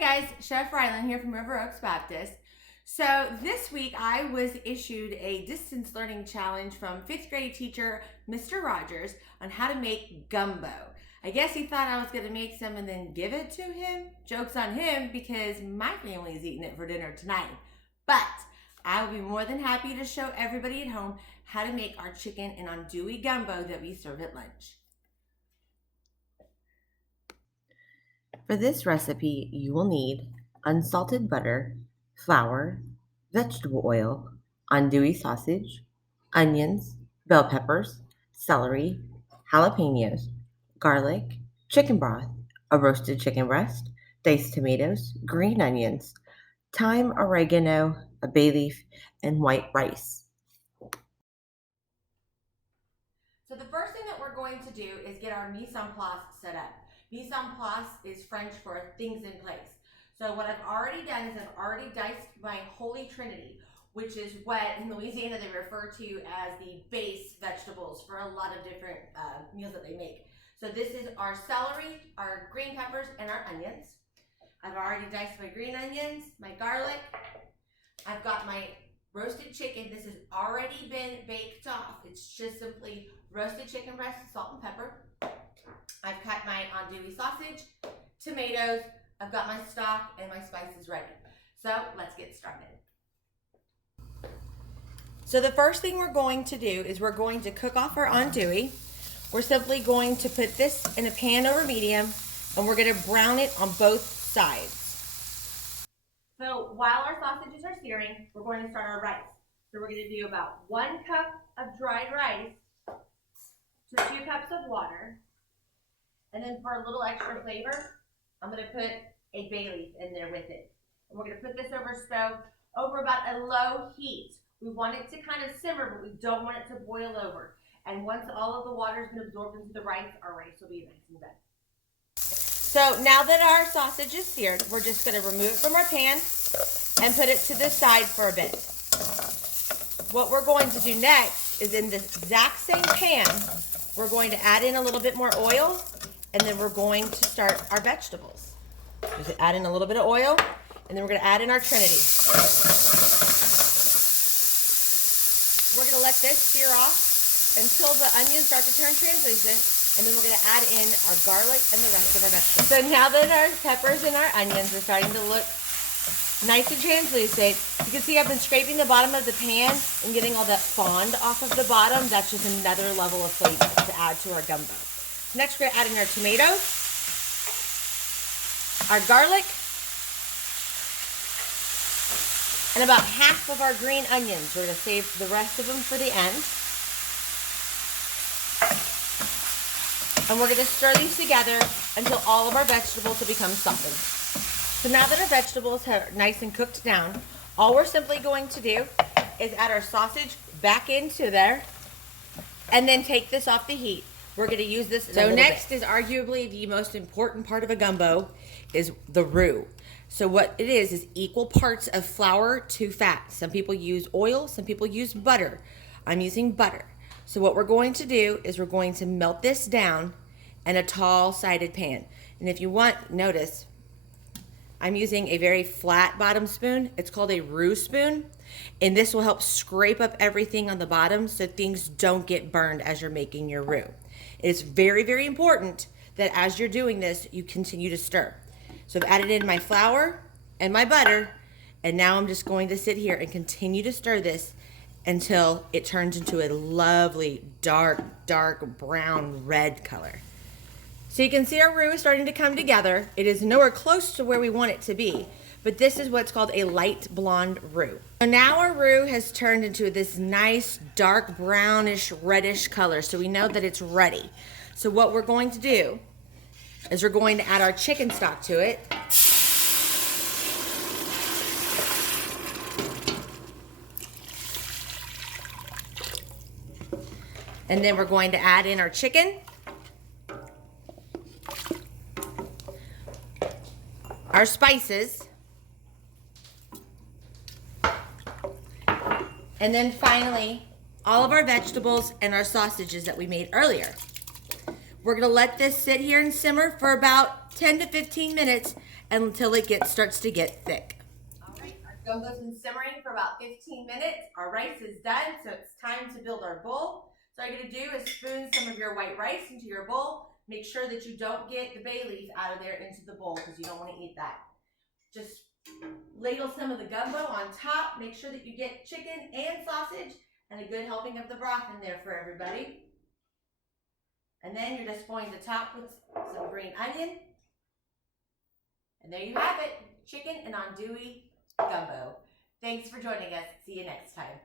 Hi guys, Chef Rylan here from River Oaks Baptist. So this week I was issued a distance learning challenge from 5th grade teacher Mr. Rogers on how to make gumbo. I guess he thought I was going to make some and then give it to him. Joke's on him because my family is eating it for dinner tonight. But I will be more than happy to show everybody at home how to make our chicken and andouille gumbo that we serve at lunch. For this recipe, you will need unsalted butter, flour, vegetable oil, andouille sausage, onions, bell peppers, celery, jalapenos, garlic, chicken broth, a roasted chicken breast, diced tomatoes, green onions, thyme, oregano, a bay leaf, and white rice. So the first thing that we're going to do is get our mise en place set up. Mise en place is French for things in place. So what I've already done is I've already diced my Holy Trinity, which is what in Louisiana they refer to as the base vegetables for a lot of different meals that they make. So this is our celery, our green peppers, and our onions. I've already diced my green onions, my garlic. I've got my roasted chicken. This has already been baked off. It's just simply roasted chicken breast, salt and pepper. I've cut my andouille sausage, tomatoes, I've got my stock and my spices ready. So let's get started. So the first thing we're going to do is we're going to cook off our andouille. We're simply going to put this in a pan over medium and we're going to brown it on both sides. So while our sausages are searing, we're going to start our rice. So we're going to do about 1 cup of dried rice to 2 cups of water. And then for a little extra flavor, I'm going to put a bay leaf in there with it. And we're going to put this over stove over about a low heat. We want it to kind of simmer, but we don't want it to boil over. And once all of the water has been absorbed into the rice, our rice will be nice and done. So now that our sausage is seared, we're just going to remove it from our pan and put it to the side for a bit. What we're going to do next is in this exact same pan, we're going to add in a little bit more oil. And then we're going to start our vegetables. Just add in a little bit of oil, and then we're going to add in our Trinity. We're going to let this sear off until the onions start to turn translucent, and then we're going to add in our garlic and the rest of our vegetables. So now that our peppers and our onions are starting to look nice and translucent, you can see I've been scraping the bottom of the pan and getting all that fond off of the bottom. That's just another level of flavor to add to our gumbo. Next, we're going to add in our tomatoes, our garlic, and about half of our green onions. We're going to save the rest of them for the end. And we're going to stir these together until all of our vegetables have become softened. So now that our vegetables are nice and cooked down, all we're simply going to do is add our sausage back into there and then take this off the heat. We're going to use this in a little bit. So next is arguably the most important part of a gumbo is the roux. So what it is equal parts of flour to fat. Some people use oil, some people use butter. I'm using butter. So what we're going to do is we're going to melt this down in a tall-sided pan. And if you want, notice, I'm using a very flat bottom spoon. It's called a roux spoon. And this will help scrape up everything on the bottom so things don't get burned as you're making your roux. It's very, very important that as you're doing this, you continue to stir. So I've added in my flour and my butter, and now I'm just going to sit here and continue to stir this until it turns into a lovely dark brown red color. So you can see our roux is starting to come together. It is nowhere close to where we want it to be, but this is what's called a light blonde roux. So now our roux has turned into this nice dark brownish reddish color, so we know that it's ready. So what we're going to do is we're going to add our chicken stock to it. And then we're going to add in our chicken, our spices, and then finally, all of our vegetables and our sausages that we made earlier. We're gonna let this sit here and simmer for about 10 to 15 minutes until it starts to get thick. All right, our gumbo's been simmering for about 15 minutes. Our rice is done, so it's time to build our bowl. So all you're gonna do is spoon some of your white rice into your bowl. Make sure that you don't get the bay leaf out of there into the bowl because you don't want to eat that. Just ladle some of the gumbo on top. Make sure that you get chicken and sausage and a good helping of the broth in there for everybody. And then you're just going to top with some green onion. And there you have it, chicken and andouille gumbo. Thanks for joining us. See you next time.